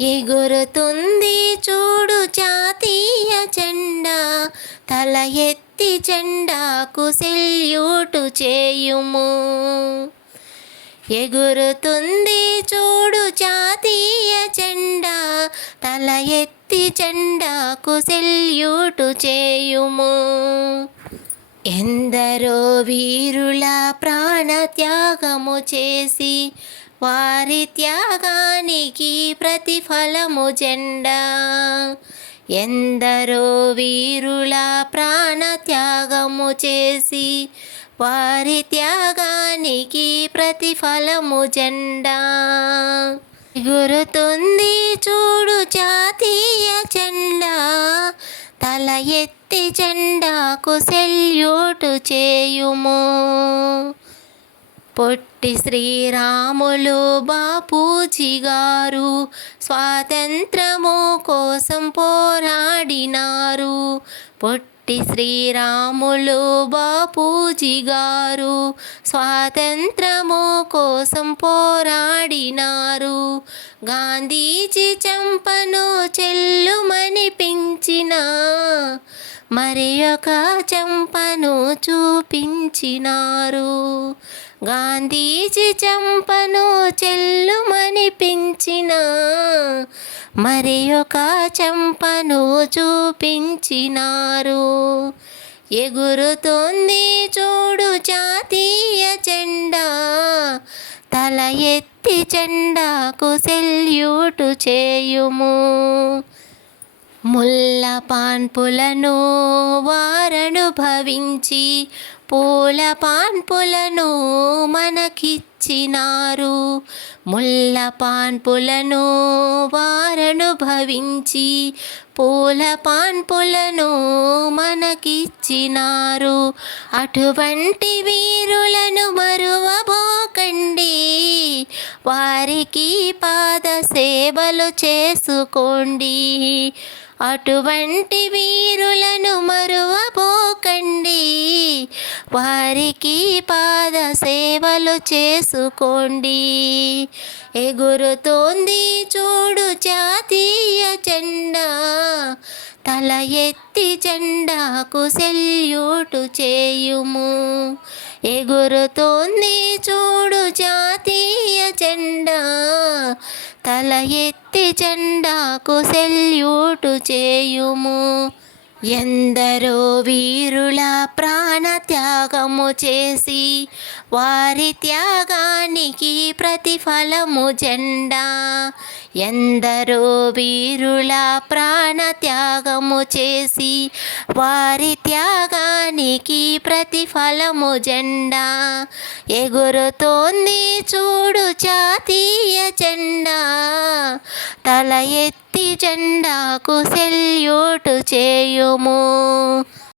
ఎగురుతుంది చూడు జాతీయ జెండా, తల ఎత్తి జెండాకు సెల్యూటు చేయుము. ఎగురుతుంది చూడు జాతీయ జెండా, తల ఎత్తి జెండాకు సెల్యూటు చేయుము. ఎందరో వీరుల ప్రాణత్యాగము చేసి వారి త్యాగానికి ప్రతిఫలము జెండా. ఎందరో వీరుల ప్రాణత్యాగము చేసి వారి త్యాగానికి ప్రతిఫలము జెండా. ఎగురుతుంది చూడు జాతీయ జెండా, తల ఎత్తి జెండాకు సెల్యూటు చేయుము. పొట్టి శ్రీరాములు బాపూజీ గారు స్వాతంత్రము కోసం పోరాడినారు. పొట్టి శ్రీరాములు బాపూజీ గారు స్వాతంత్రము కోసం పోరాడినారు. గాంధీజీ చెంపను చెల్లుమనిపించిన మరి ఒక చెంపను చూపించినారు. గాంధీజీ చెంపను చెల్లుమనిపించిన మరి ఒక చెంపను చూపించినారు. ఎగురుతోంది చూడు జాతీయ జెండా, తల ఎత్తి జెండాకు సెల్యూటు చేయుము. ముల్ల పాన్పులను వారనుభవించి పూల పాన్పులను మనకిచ్చినారు. ముల్ల పాన్పులను వారనుభవించి పూల పాన్పులను మనకిచ్చినారు. అటువంటి వీరులను మరువబోకండి, వారికి పాద సేవలు చేసుకోండి. అటువంటి వీరులను మరువబోకండి, వారికి పాద సేవలు చేసుకోండి. ఎగురుతోంది చూడు జాతీయ జెండా, తల ఎత్తి జెండాకు సెల్యూటు చేయుము. ఎగురుతోంది చూడు జాతీయ జెండా, తల ఎత్తి జెండాకు సెల్యూటు చేయుము. ఎందరో వీరుల ప్రాణత్యాగము చేసి వారి త్యాగానికి ప్రతిఫలము జెండా. ఎందరో వీరుల ప్రాణత్యాగము చేసి వారి త్యాగానికి ప్రతిఫలము జెండా. ఎగురుతోంది చూడు జాతీయ జెండా, తల ఎత్తి జెండాకు సెల్యూటు చేయుము.